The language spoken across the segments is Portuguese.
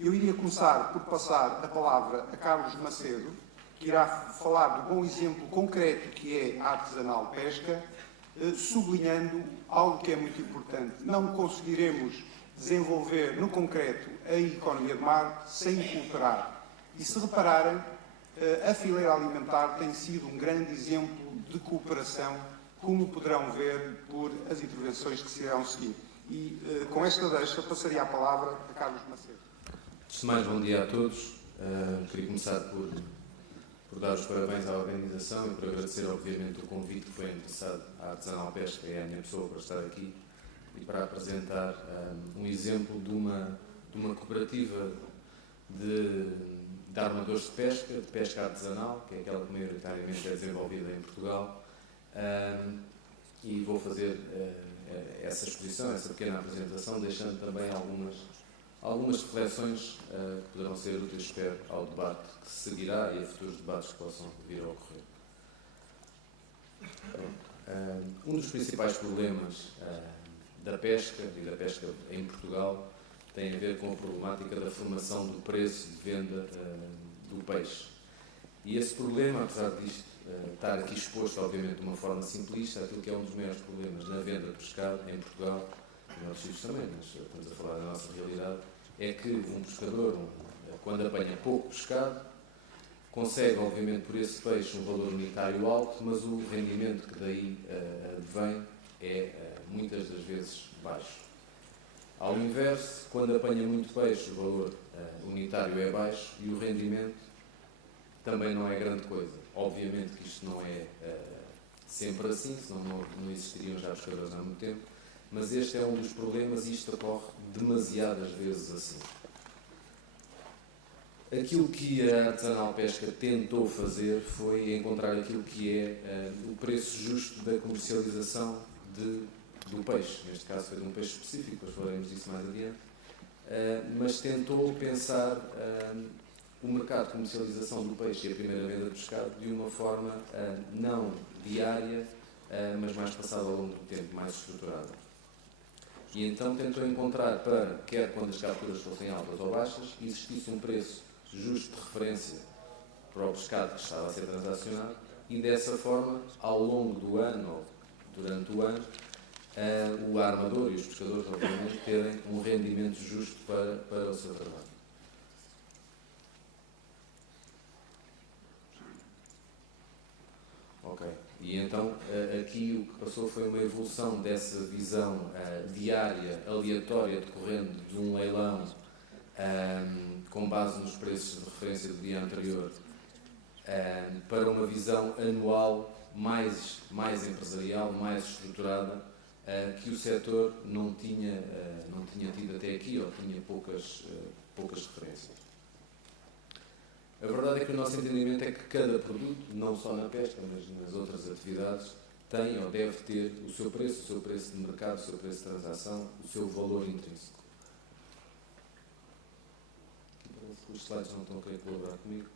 Eu iria começar por passar a palavra a Carlos Macedo, que irá falar do bom exemplo concreto que é a artesanal pesca, sublinhando algo que é muito importante. Não conseguiremos desenvolver no concreto a economia do mar sem cooperar. E se repararem, a fileira alimentar tem sido um grande exemplo de cooperação, como poderão ver por as intervenções que se irão seguir. E com esta deixa passaria a palavra a Carlos Macedo. Antes de mais, bom dia a todos. Queria começar por dar os parabéns à organização e por agradecer, obviamente, o convite que foi endereçado à Artesanal Pesca e à minha pessoa para estar aqui e para apresentar um exemplo de uma cooperativa de armadores de pesca artesanal, que é aquela que maioritariamente é desenvolvida em Portugal, e vou fazer essa exposição, essa pequena apresentação, deixando também algumas reflexões que poderão ser úteis, espero, ao debate que seguirá e a futuros debates que possam vir a ocorrer. Um dos principais problemas da pesca e da pesca em Portugal tem a ver com a problemática da formação do preço de venda do peixe. E esse problema, apesar disto estar aqui exposto, obviamente, de uma forma simplista, aquilo que é um dos maiores problemas na venda de pescado em Portugal, e noutros sítios também, mas estamos a falar da nossa realidade, é que um pescador, quando apanha pouco pescado, consegue, obviamente, por esse peixe um valor unitário alto, mas o rendimento que daí advém é muitas das vezes baixo. Ao inverso, quando apanha muito peixe, o valor unitário é baixo e o rendimento também não é grande coisa. Obviamente que isto não é sempre assim, senão não existiriam já pescadores há muito tempo, mas este é um dos problemas e isto ocorre demasiadas vezes assim. Aquilo que a Artesanal Pesca tentou fazer foi encontrar aquilo que é o preço justo da comercialização do peixe. Neste caso foi de um peixe específico, depois falaremos disso mais adiante, mas tentou pensar o mercado de comercialização do peixe e a primeira venda de pescado de uma forma não diária, mas mais passada ao longo do tempo, mais estruturada. E então tentou encontrar para, quer quando as capturas fossem altas ou baixas, existisse um preço justo de referência para o pescado que estava a ser transacionado e dessa forma, ao longo do ano ou durante o ano, o armador e os pescadores, obviamente, terem um rendimento justo para o seu trabalho. Ok. E então, aqui o que passou foi uma evolução dessa visão diária, aleatória, decorrendo de um leilão com base nos preços de referência do dia anterior, para uma visão anual mais empresarial, mais estruturada, que o setor não tinha tido até aqui, ou tinha poucas referências. A verdade é que o nosso entendimento é que cada produto, não só na pesca, mas nas outras atividades, tem ou deve ter o seu preço de mercado, o seu preço de transação, o seu valor intrínseco. Os slides não estão a querer colaborar comigo.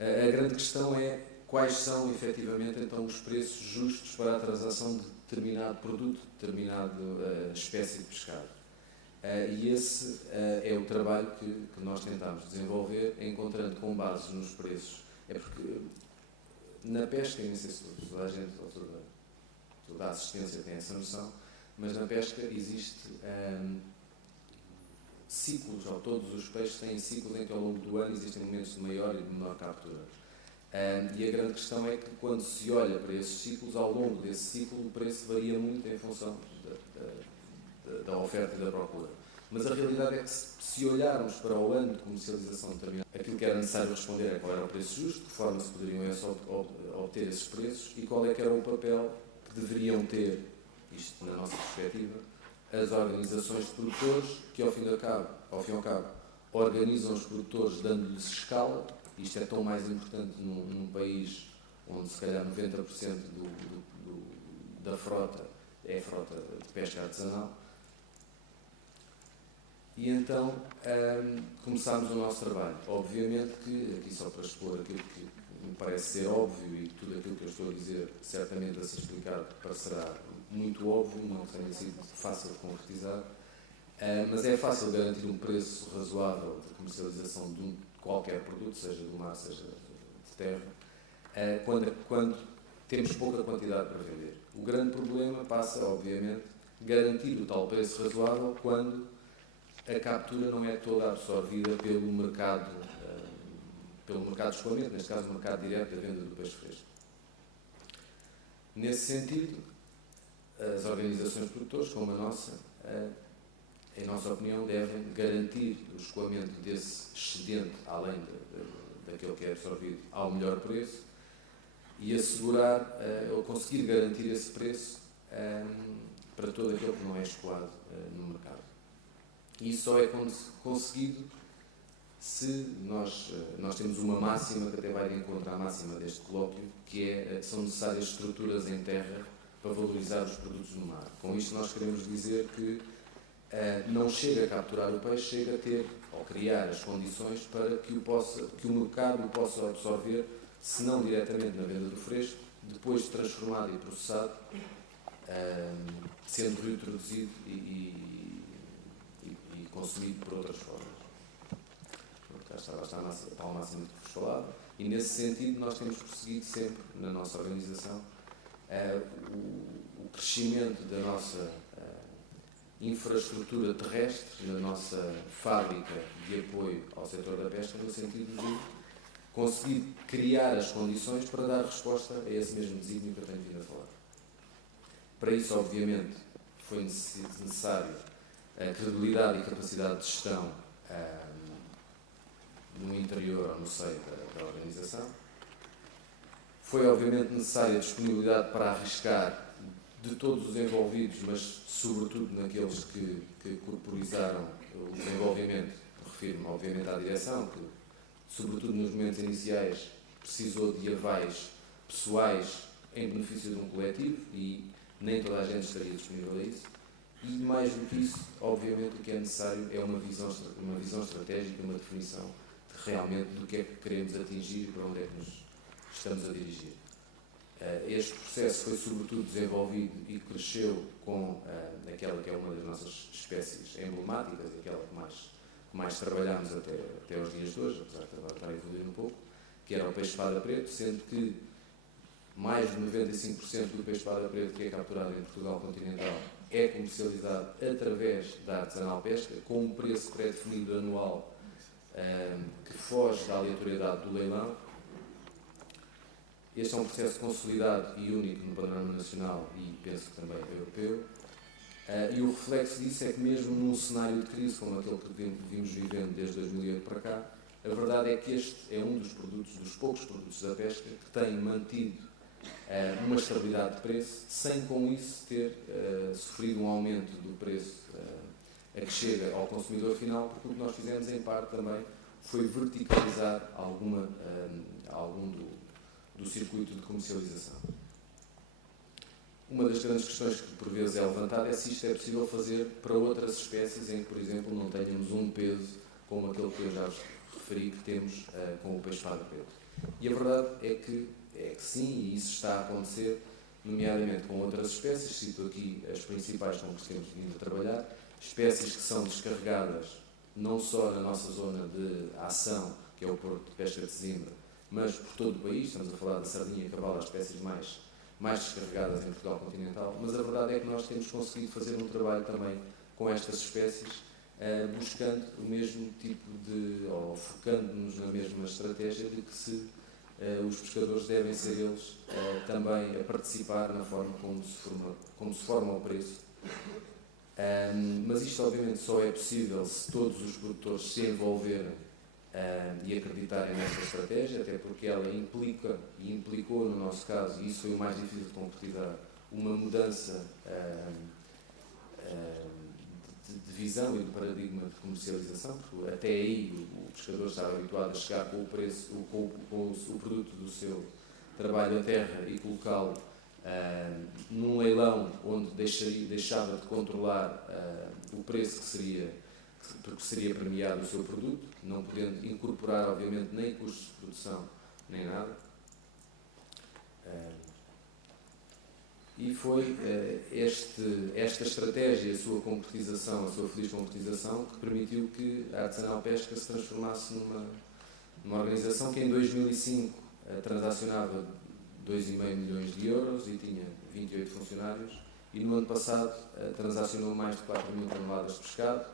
A grande questão é quais são, efetivamente, então, os preços justos para a transação de determinado produto, determinada espécie de pescado. E esse é o trabalho que nós tentamos desenvolver, encontrando com base nos preços. É porque na pesca, nem sei se toda a gente, ou toda a assistência tem essa noção, mas na pesca existe ciclos, ou todos os peixes têm ciclos em que ao longo do ano existem momentos de maior e de menor captura. E a grande questão é que quando se olha para esses ciclos, ao longo desse ciclo o preço varia muito em função da oferta e da procura. Mas a realidade é que se olharmos para o ano de comercialização determinado, aquilo que era necessário responder é qual era o preço justo, de que forma se poderiam obter esses preços e qual é que era o papel que deveriam ter, isto na nossa perspectiva, as organizações de produtores que ao fim e ao cabo organizam os produtores dando-lhes escala. Isto é tão mais importante num país onde se calhar 90% da frota é frota de pesca artesanal. E então começámos o nosso trabalho. Obviamente que, aqui só para expor aquilo que me parece ser óbvio e tudo aquilo que eu estou a dizer, certamente a ser explicado parecerá muito óbvio, não tenha sido fácil de concretizar, Mas é fácil garantir um preço razoável de comercialização de qualquer produto, seja do mar, seja de terra, quando temos pouca quantidade para vender. O grande problema passa, obviamente, garantir o tal preço razoável quando a captura não é toda absorvida pelo mercado de escoamento, neste caso o mercado direto da venda do peixe fresco. Nesse sentido, as organizações de produtores, como a nossa, em nossa opinião, devem garantir o escoamento desse excedente, além daquele que é absorvido, ao melhor preço e assegurar ou conseguir garantir esse preço para todo aquele que não é escoado no mercado. E isso só é conseguido se nós temos uma máxima que até vai de encontro à máxima deste colóquio, que são necessárias estruturas em terra para valorizar os produtos no mar. Com isto nós queremos dizer que não chega a capturar o peixe, chega a ter ou criar as condições para que o mercado o possa absorver, se não diretamente na venda do fresco, depois transformado e processado, sendo reintroduzido e consumido por outras formas. Lá está a tal máxima de que vos falava, e nesse sentido nós temos prosseguido sempre na nossa organização o crescimento da nossa infraestrutura terrestre, na nossa fábrica de apoio ao setor da pesca, no sentido de conseguir criar as condições para dar resposta a esse mesmo desígnio que eu tenho vindo a falar. Para isso, obviamente, foi necessário a credibilidade e capacidade de gestão no interior ou no seio da organização. Foi, obviamente, necessária a disponibilidade para arriscar de todos os envolvidos, mas sobretudo naqueles que corporizaram o desenvolvimento. Refiro-me, obviamente, à direção, que, sobretudo nos momentos iniciais, precisou de avais pessoais em benefício de um coletivo e nem toda a gente estaria disponível a isso. E, mais do que isso, obviamente, o que é necessário é uma visão estratégica, uma definição de realmente do que é que queremos atingir e para onde é que nos estamos a dirigir. Este processo foi sobretudo desenvolvido e cresceu com aquela que é uma das nossas espécies emblemáticas, aquela que mais trabalhámos até aos dias de hoje, apesar de agora estar a evoluir um pouco, que era o peixe-espada preto, sendo que mais de 95% do peixe-espada preto que é capturado em Portugal continental é comercializado através da artesanal pesca, com um preço pré-definido anual que foge da aleatoriedade do leilão. Este é um processo consolidado e único no panorama nacional e penso que também europeu. E o reflexo disso é que mesmo num cenário de crise como aquele que vimos vivendo desde 2008 para cá, a verdade é que este é um dos poucos produtos da pesca que tem mantido uma estabilidade de preço, sem com isso ter sofrido um aumento do preço a que chega ao consumidor final, porque o que nós fizemos em parte também foi verticalizar algum do circuito de comercialização. Uma das grandes questões que por vezes é levantada é se isto é possível fazer para outras espécies em que, por exemplo, não tenhamos um peso como aquele que eu já vos referi que temos com o peixe-espada preto. E a verdade é que sim, e isso está a acontecer, nomeadamente com outras espécies. Cito aqui as principais com que temos vindo a trabalhar, espécies que são descarregadas não só na nossa zona de ação, que é o Porto de Pesca de Sesimbra, mas por todo o país. Estamos a falar da sardinha e cavalo, as espécies mais descarregadas em Portugal continental, mas a verdade é que nós temos conseguido fazer um trabalho também com estas espécies, buscando o mesmo tipo ou focando-nos na mesma estratégia de que os pescadores devem ser eles também a participar na forma como se forma o preço. Mas isto obviamente só é possível se todos os produtores se envolverem e acreditarem nesta estratégia, até porque ela implica e implicou no nosso caso, e isso foi o mais difícil de concretizar, uma mudança de visão e de paradigma de comercialização, porque até aí o pescador estava habituado a chegar com o preço, com o produto do seu trabalho à terra e colocá-lo num leilão onde deixava de controlar o preço porque seria premiado o seu produto, não podendo incorporar, obviamente, nem custos de produção, nem nada. e foi esta estratégia, a sua concretização, a sua feliz concretização, que permitiu que a Artesanal Pesca se transformasse numa organização que em 2005 transacionava 2,5 milhões de euros e tinha 28 funcionários, e no ano passado transacionou mais de 4 mil toneladas de pescado,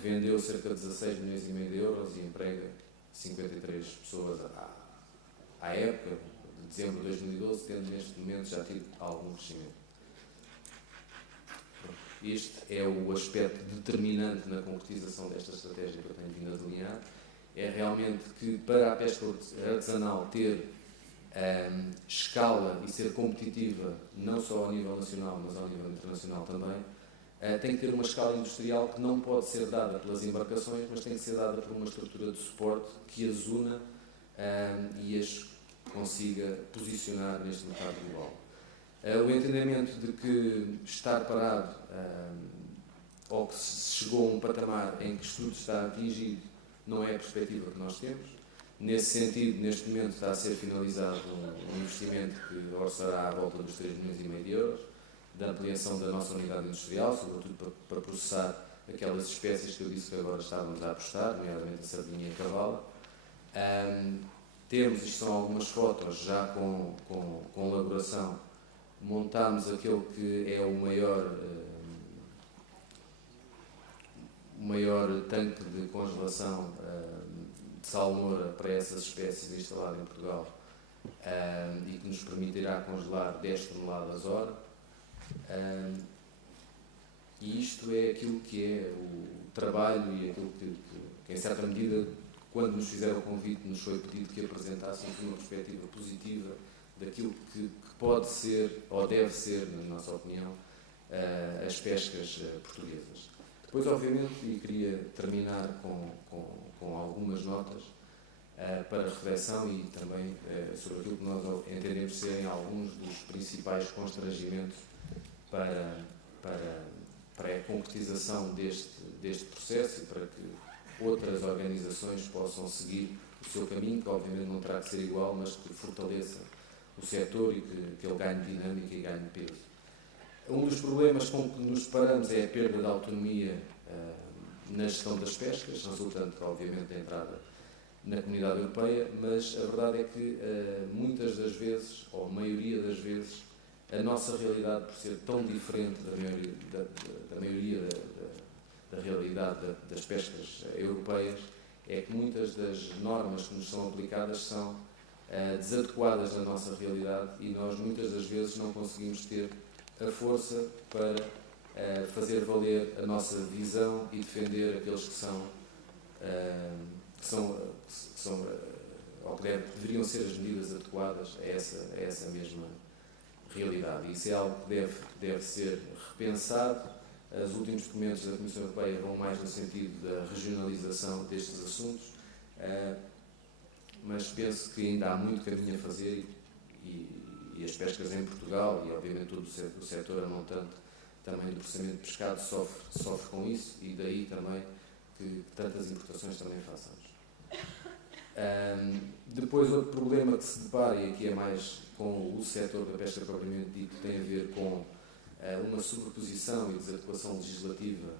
vendeu cerca de 16 milhões e meio de euros e emprega 53 pessoas à época, de dezembro de 2012, tendo neste momento já tido algum crescimento. Este é o aspecto determinante na concretização desta estratégia que eu tenho vindo a delinear. É realmente que para a pesca artesanal ter escala e ser competitiva, não só ao nível nacional, mas ao nível internacional também, tem que ter uma escala industrial que não pode ser dada pelas embarcações, mas tem que ser dada por uma estrutura de suporte que as una e as consiga posicionar neste mercado global. O entendimento de que estar parado ou que se chegou a um patamar em que tudo está atingido não é a perspectiva que nós temos. Nesse sentido, neste momento está a ser finalizado um investimento que orçará à volta dos 3,5 milhões de euros, da ampliação da nossa unidade industrial, sobretudo para processar aquelas espécies que eu disse que agora estávamos a apostar, nomeadamente a sardinha e a cavala. Temos, isto são algumas fotos já com elaboração, montámos aquele que é o maior tanque de congelação de salmoura para essas espécies instalado em Portugal e que nos permitirá congelar 10 toneladas hora. E isto é aquilo que é o trabalho e aquilo que em certa medida, quando nos fizeram o convite, nos foi pedido que apresentássemos uma perspectiva positiva daquilo que pode ser, ou deve ser, na nossa opinião, as pescas portuguesas. Depois, obviamente, e queria terminar com algumas notas para reflexão e também sobre aquilo que nós entendemos serem alguns dos principais constrangimentos para a concretização deste processo e para que outras organizações possam seguir o seu caminho, que obviamente não terá que ser igual, mas que fortaleça o setor e que ele ganhe dinâmica e ganhe peso. Um dos problemas com que nos deparamos é a perda da autonomia na gestão das pescas, resultante, obviamente, da entrada na Comunidade Europeia, mas a verdade é que muitas das vezes, ou a maioria das vezes, a nossa realidade, por ser tão diferente da maioria da realidade das pescas europeias, é que muitas das normas que nos são aplicadas são desadequadas à nossa realidade e nós muitas das vezes não conseguimos ter a força para fazer valer a nossa visão e defender aqueles que são ou que deveriam ser as medidas adequadas a essa mesma realidade. E isso é algo que deve ser repensado. Os últimos documentos da Comissão Europeia vão mais no sentido da regionalização destes assuntos, mas penso que ainda há muito caminho a fazer e as pescas em Portugal e obviamente todo o setor a montante também do processamento de pescado sofre com isso e daí também que tantas importações também façamos. Depois outro problema que se depara, e aqui é mais com o setor da pesca propriamente dito, tem a ver com uma sobreposição e desadequação legislativa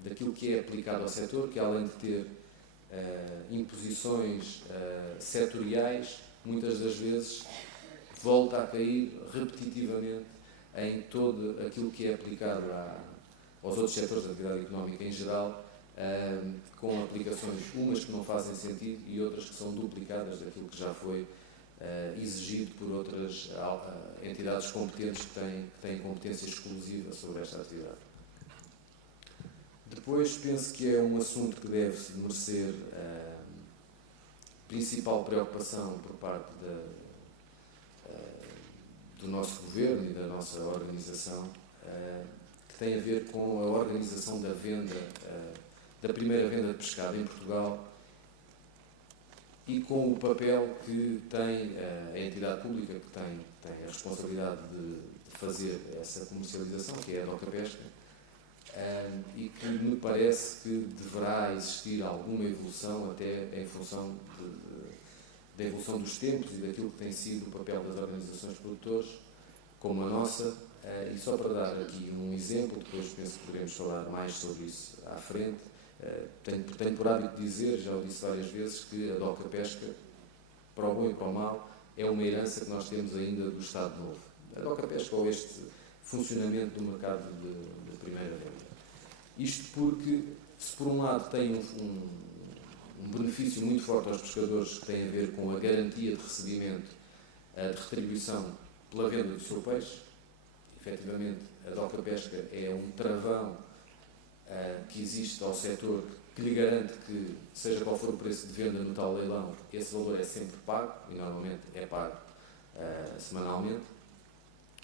daquilo que é aplicado ao setor, que além de ter imposições setoriais, muitas das vezes volta a cair repetitivamente em todo aquilo que é aplicado aos outros setores da atividade económica em geral, com aplicações, umas que não fazem sentido e outras que são duplicadas daquilo que já foi exigido por outras entidades competentes que têm competência exclusiva sobre esta atividade. Depois penso que é um assunto que deve merecer principal preocupação por parte do nosso governo e da nossa organização, que tem a ver com a organização da venda, da primeira venda de pescado em Portugal e com o papel que tem a entidade pública que tem a responsabilidade de fazer essa comercialização, que é a DOCA Pesca, e que me parece que deverá existir alguma evolução até em função da evolução dos tempos e daquilo que tem sido o papel das organizações de produtores, como a nossa. E só para dar aqui um exemplo, depois penso que podemos falar mais sobre isso à frente, tenho por hábito dizer, já o disse várias vezes, que a DOCA Pesca, para o bom e para o mal, é uma herança que nós temos ainda do Estado Novo. A DOCA Pesca ou este funcionamento do mercado de primeira venda. Isto porque, se por um lado tem um benefício muito forte aos pescadores que tem a ver com a garantia de recebimento, de retribuição pela venda do seu peixe, efetivamente a DOCA Pesca é um travão que existe ao setor que lhe garante que, seja qual for o preço de venda no tal leilão, esse valor é sempre pago, e normalmente é pago semanalmente,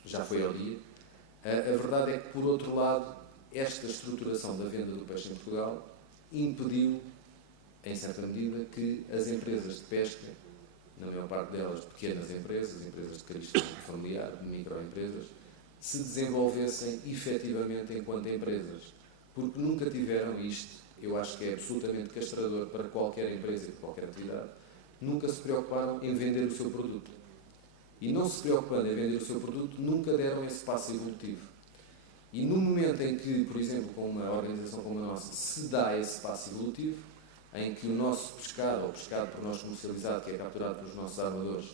já foi ao dia. A verdade é que, por outro lado, esta estruturação da venda do peixe em Portugal impediu, em certa medida, que as empresas de pesca, na maior parte delas pequenas empresas de cariz familiar, de microempresas, se desenvolvessem efetivamente enquanto empresas, porque nunca tiveram isto. Eu acho que é absolutamente castrador para qualquer empresa e qualquer atividade, nunca se preocuparam em vender o seu produto. E não se preocupando em vender o seu produto, nunca deram esse passo evolutivo. E no momento em que, por exemplo, com uma organização como a nossa, se dá esse passo evolutivo, em que o nosso pescado, ou pescado por nós comercializado, que é capturado pelos nossos armadores,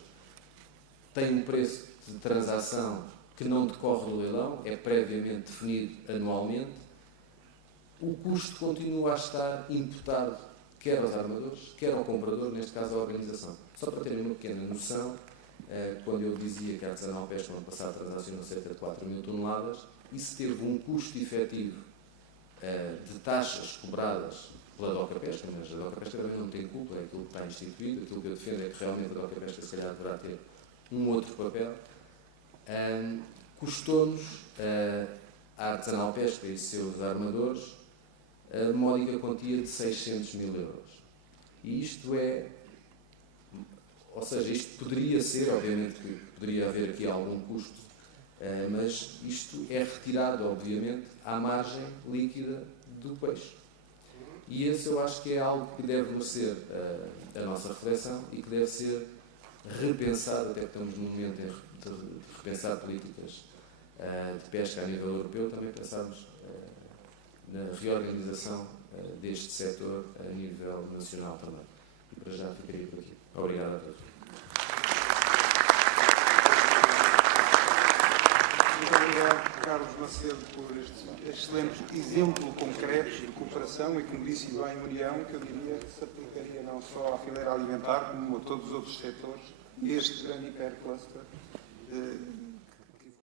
tem um preço de transação que não decorre do leilão, é previamente definido anualmente, o custo continua a estar imputado quer aos armadores, quer ao comprador, neste caso à organização. Só para terem uma pequena noção, quando eu dizia que a Artesanal Pesca no ano passado transacionou cerca de 4.000 toneladas, isso teve um custo efetivo de taxas cobradas pela DOCA Pesca, mas a DOCA Pesca também não tem culpa, é aquilo que está instituído, aquilo que eu defendo é que realmente a DOCA Pesca se calhar deverá ter um outro papel. Custou-nos a Artesanal Pesca e seus armadores a módica quantia de 600 mil euros. E isto ou seja, isto poderia ser, obviamente que poderia haver aqui algum custo, mas isto é retirado, obviamente, à margem líquida do peixe. E esse eu acho que é algo que deve merecer a nossa reflexão e que deve ser repensado, até porque estamos num momento de repensar políticas de pesca a nível europeu, também pensarmos na reorganização deste setor a nível nacional também. E para já ficaria por aqui. Obrigado a todos. Muito obrigado, Carlos Macedo, por este excelente exemplo concreto de cooperação e, como disse bem, união, que eu diria que se aplicaria não só à fileira alimentar, como a todos os outros setores, este grande hipercluster